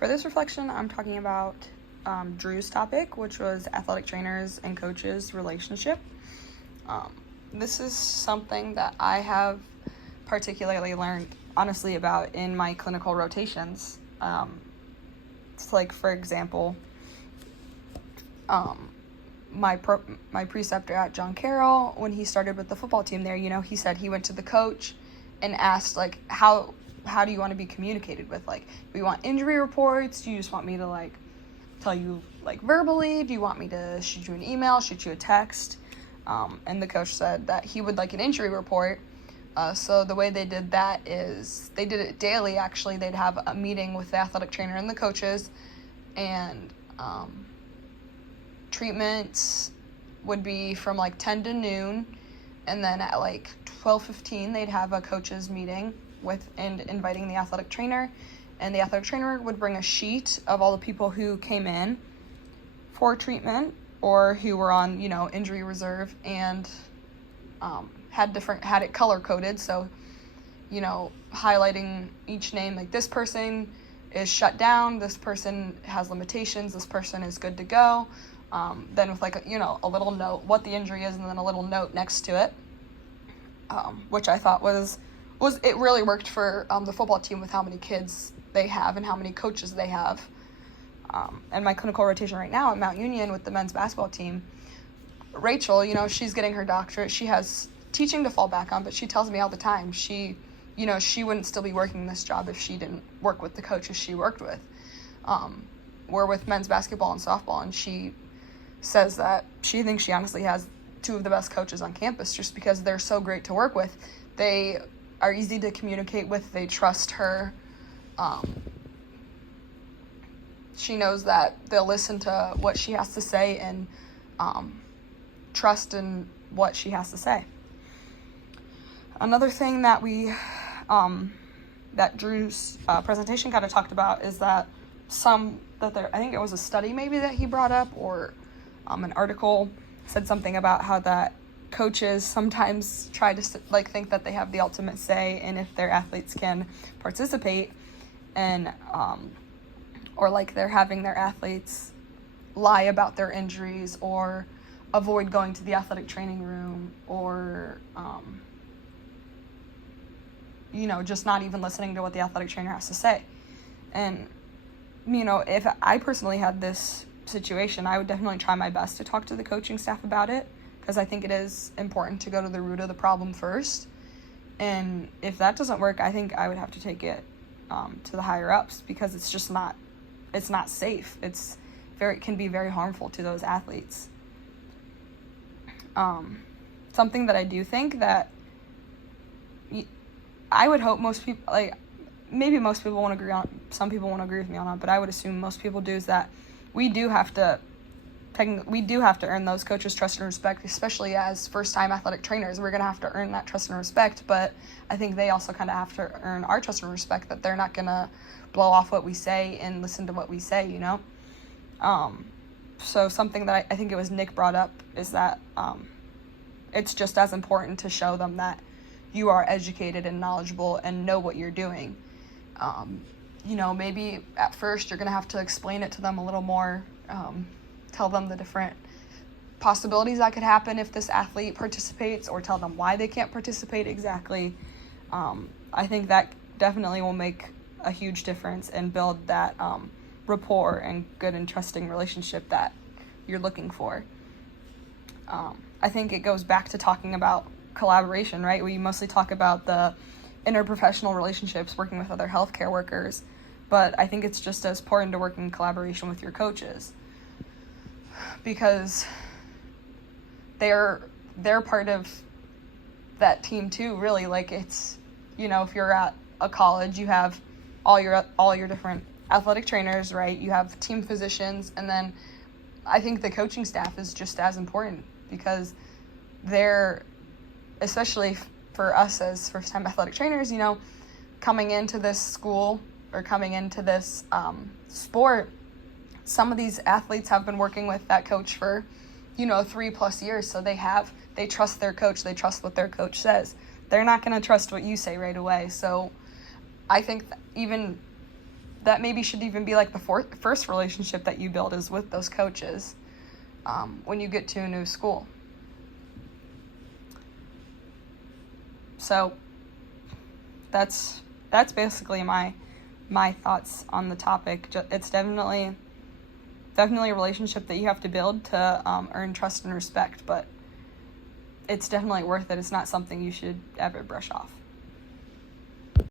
For this reflection, I'm talking about Drew's topic, which was athletic trainers and coaches relationship. This is something that I have particularly learned, honestly, about in my clinical rotations. It's like, for example, my preceptor at John Carroll, when he started with the football team there, he said he went to the coach and asked, like, how do you want to be communicated with? Like, do you want injury reports? Do you just want me to, like, tell you, like, verbally? Do you want me to shoot you an email, shoot you a text? And the coach said that he would like an injury report. So the way they did that is they did it daily, actually. They'd have a meeting with the athletic trainer and the coaches, and treatments would be from like 10 to noon, and then at like 12:15 they'd have a coaches meeting and inviting the athletic trainer, and the athletic trainer would bring a sheet of all the people who came in for treatment or who were on, injury reserve, and had it color coded, so, highlighting each name, like this person is shut down, this person has limitations, this person is good to go. Then with a little note what the injury is, and then a little note next to it, which I thought was it really worked for the football team with how many kids they have and how many coaches they have. And my clinical rotation right now at Mount Union with the men's basketball team, Rachel, she's getting her doctorate. She has teaching to fall back on, but she tells me all the time she wouldn't still be working this job if she didn't work with the coaches she worked with. We're with men's basketball and softball, and she says that she thinks she honestly has two of the best coaches on campus just because they're so great to work with. They are easy to communicate with. They trust her. She knows that they'll listen to what she has to say and trust in what she has to say. Another thing that that Drew's presentation kind of talked about is that I think it was a study maybe that he brought up, or an article said something about how that coaches sometimes try to think that they have the ultimate say in if their athletes can participate, and or like they're having their athletes lie about their injuries or avoid going to the athletic training room, or just not even listening to what the athletic trainer has to say. And if I personally had this situation, I would definitely try my best to talk to the coaching staff about it, because I think it is important to go to the root of the problem first. And if that doesn't work, I think I would have to take it to the higher ups, because it's not safe. It can be very harmful to those athletes. Something that I do think that I would hope most people, maybe most people won't agree on, some people won't agree with me on it, but I would assume most people do, is that we do have to earn those coaches' trust and respect, especially as first-time athletic trainers. We're going to have to earn that trust and respect, but I think they also kind of have to earn our trust and respect, that they're not going to blow off what we say and listen to what we say, So something that I think it was Nick brought up is that it's just as important to show them that you are educated and knowledgeable and know what you're doing. Maybe at first you're going to have to explain it to them a little more, tell them the different possibilities that could happen if this athlete participates, or tell them why they can't participate exactly. I think that definitely will make a huge difference and build that rapport and good and trusting relationship that you're looking for. I think it goes back to talking about collaboration, right? We mostly talk about the interprofessional relationships, working with other healthcare workers, but I think it's just as important to work in collaboration with your coaches, because they're part of that team too, really. Like, it's, if you're at a college, you have all your different athletic trainers, right? You have team physicians, and then I think the coaching staff is just as important, because they're, especially for us as first-time athletic trainers, coming into this school or coming into this sport, some of these athletes have been working with that coach for, 3+ years. So they trust their coach. They trust what their coach says. They're not going to trust what you say right away. So I think even that maybe should even be like the first relationship that you build is with those coaches when you get to a new school. So that's basically my thoughts on the topic. It's definitely a relationship that you have to build to earn trust and respect, but it's definitely worth it. It's not something you should ever brush off.